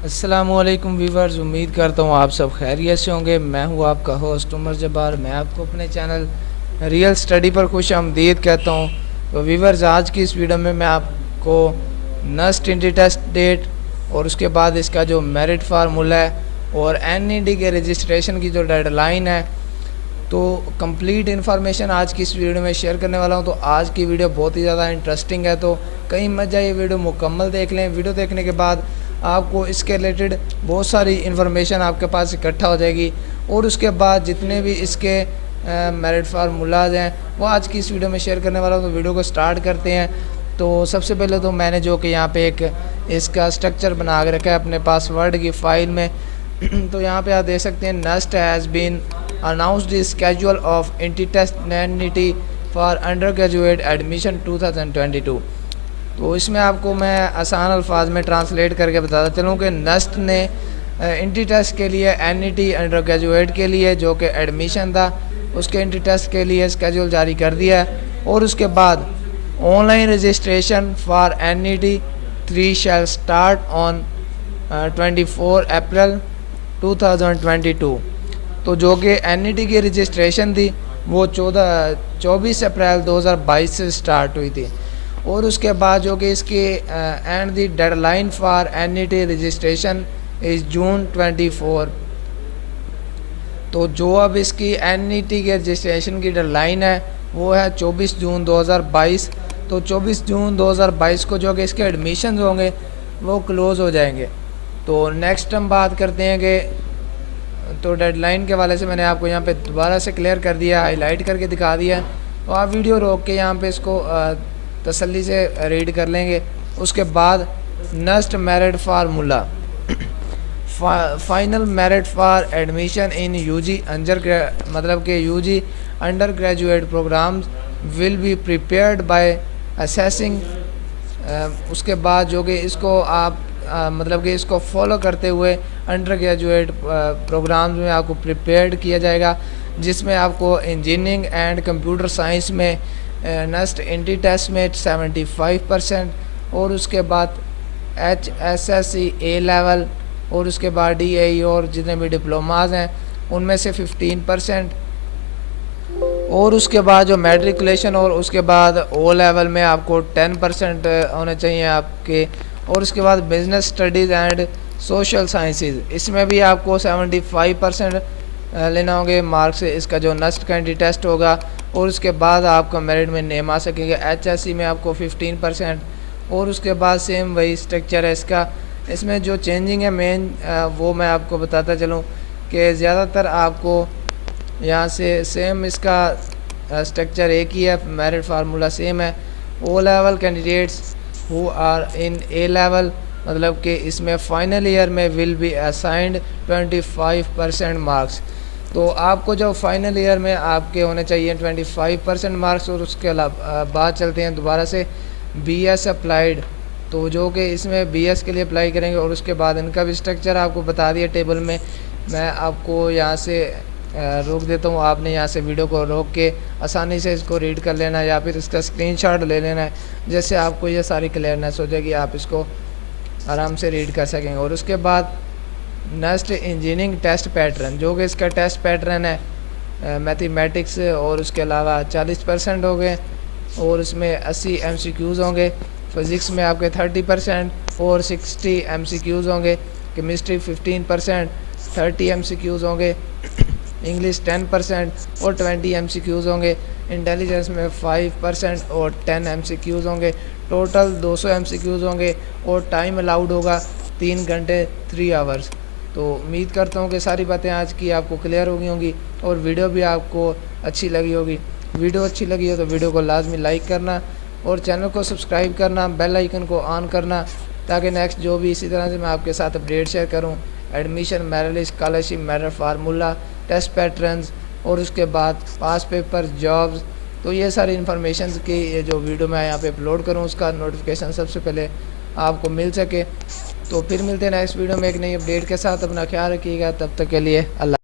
अस्सलामुअलैकुम वीवर्स, उम्मीद करता हूँ आप सब खैरियत से होंगे। मैं हूँ आपका होस्ट उमर जब्बार। मैं आपको अपने चैनल रियल स्टडी पर खुश आमदीद कहता हूँ। तो वीवर्स, आज की इस वीडियो में मैं आपको नस्ट इंटी टेस्ट डेट और उसके बाद इसका जो मेरिट फार्मूला है और एनईडी के रजिस्ट्रेशन की जो डेडलाइन है, तो कंप्लीट इन्फॉर्मेशन आज की इस वीडियो में शेयर करने वाला हूं। तो आज की वीडियो बहुत ही ज़्यादा इंटरेस्टिंग है, तो कहीं मत जाइए, वीडियो मुकम्मल देख लें। वीडियो देखने के बाद आपको इसके रिलेटेड बहुत सारी इन्फॉर्मेशन आपके पास इकट्ठा हो जाएगी और उसके बाद जितने भी इसके मेरिट फार्मूलाज हैं वो आज की इस वीडियो में शेयर करने वाला हूँ। तो वीडियो को स्टार्ट करते हैं। तो सबसे पहले तो मैंने जो कि यहाँ पे एक इसका स्ट्रक्चर बना के रखा है अपने पास वर्ड की फ़ाइल में। तो यहाँ पे आप देख सकते हैं, NUST has been announced the schedule of NT for undergraduate admission 2022। तो इसमें आपको मैं आसान अल्फाज में ट्रांसलेट करके बताता चलूँ कि नस्ट ने इंटी टेस्ट के लिए NET अंडर ग्रेजुएट के लिए जो कि एडमिशन था उसके इंटी टेस्ट के लिए स्केड्यूल जारी कर दिया है। और उसके बाद online registration for NET 3 shell start on 24 अप्रैल 2022। तो जो कि NET की रजिस्ट्रेशन थी वो 24 अप्रैल 2022 से स्टार्ट हुई थी। और उसके बाद जो कि इसकी and the deadline for NET registration is June 24। तो जो अब इसकी NET के रजिस्ट्रेशन की डेडलाइन है वो है 24 जून 2022। तो 24 जून 2022 को जो कि इसके एडमिशन होंगे वो क्लोज़ हो जाएंगे। तो नेक्स्ट हम बात करते हैं कि तो डेडलाइन के वाले से मैंने आपको यहाँ पे दोबारा से क्लियर कर दिया, हाईलाइट करके दिखा दिया। तो आप वीडियो रोक के यहाँ पे इसको तसल्ली से रीड कर लेंगे। उसके बाद NUST merit formula final merit for admission in UG under मतलब कि UG undergraduate programmes will be prepared by assessing. उसके बाद जो कि इसको आप मतलब कि इसको फॉलो करते हुए अंडर ग्रेजुएट प्रोग्राम्स में आपको प्रिपेयर्ड किया जाएगा, जिसमें आपको इंजीनियरिंग एंड कंप्यूटर साइंस में नस्ट इंटी टेस्ट में 75% और उसके बाद HSSC A लेवल और उसके बाद DAE और जितने भी डिप्लोमाज हैं उनमें से 15% और उसके बाद जो मैट्रिकुलेशन और उसके बाद O लेवल में आपको 10% होने चाहिए आपके। और उसके बाद business studies and social sciences, इसमें भी आपको 75% लेना होंगे मार्क्स से इसका जो नस्ट कैंडी टेस्ट होगा। और उसके बाद आपका मेरिट में नेम आ सकेंगे। HSC में आपको 15% और उसके बाद सेम वही स्ट्रक्चर है इसका। इसमें जो चेंजिंग है मेन वो मैं आपको बताता चलूँ कि ज़्यादातर आपको यहाँ से सेम इसका स्ट्रक्चर एक ही है, मेरिट फार्मूला सेम है। O level candidates who are in A level मतलब कि इसमें फाइनल ईयर में विल बी असाइंड 25% मार्क्स। तो आपको जो फाइनल ईयर में आपके होने चाहिए 25% मार्क्स। और उसके अलावा बात चलते हैं दोबारा से BS अप्लाइड। तो जो कि इसमें BS के लिए अप्लाई करेंगे और उसके बाद इनका भी स्ट्रक्चर आपको बता दिया टेबल में। मैं आपको यहाँ से रोक देता हूँ, आपने यहाँ से वीडियो को रोक के आसानी से इसको रीड कर लेना या फिर इसका स्क्रीनशॉट ले लेना है, जैसे आपको ये सारी क्लियरनेस हो जाएगी, आप इसको आराम से रीड कर सकेंगे। और उसके बाद नेक्स्ट इंजीनियरिंग टेस्ट पैटर्न, जो कि इसका टेस्ट पैटर्न है मैथमेटिक्स और उसके अलावा 40% हो गए और उसमें 80 MCQs होंगे। फिज़िक्स में आपके 30% और 60 MCQs होंगे। केमिस्ट्री 15% 30 MCQs होंगे। इंग्लिश 10% और 20 MCQs होंगे। इंटेलिजेंस में 5% और 10 MCQs होंगे। टोटल 200 MCQs होंगे और टाइम अलाउड होगा 3 घंटे 3 आवर्स। तो उम्मीद करता हूँ कि सारी बातें आज की आपको क्लियर हो गई होंगी और वीडियो भी आपको अच्छी लगी होगी। वीडियो अच्छी लगी हो तो वीडियो को लाजमी लाइक करना और चैनल को सब्सक्राइब करना, बेल आइकन को ऑन करना, ताकि नेक्स्ट जो भी इसी तरह से मैं आपके साथ अपडेट शेयर करूँ, admission, merit, scholarship, merit formula, test patterns और उसके बाद पास पेपर, जॉब्स। तो ये सारी इन्फॉर्मेशन की ये जो वीडियो मैं यहाँ पे अपलोड करूँ उसका नोटिफिकेशन सबसे पहले आपको मिल सके। तो फिर मिलते हैं नेक्स्ट वीडियो में एक नई अपडेट के साथ। अपना ख्याल रखिएगा, तब तक के लिए अल्लाह।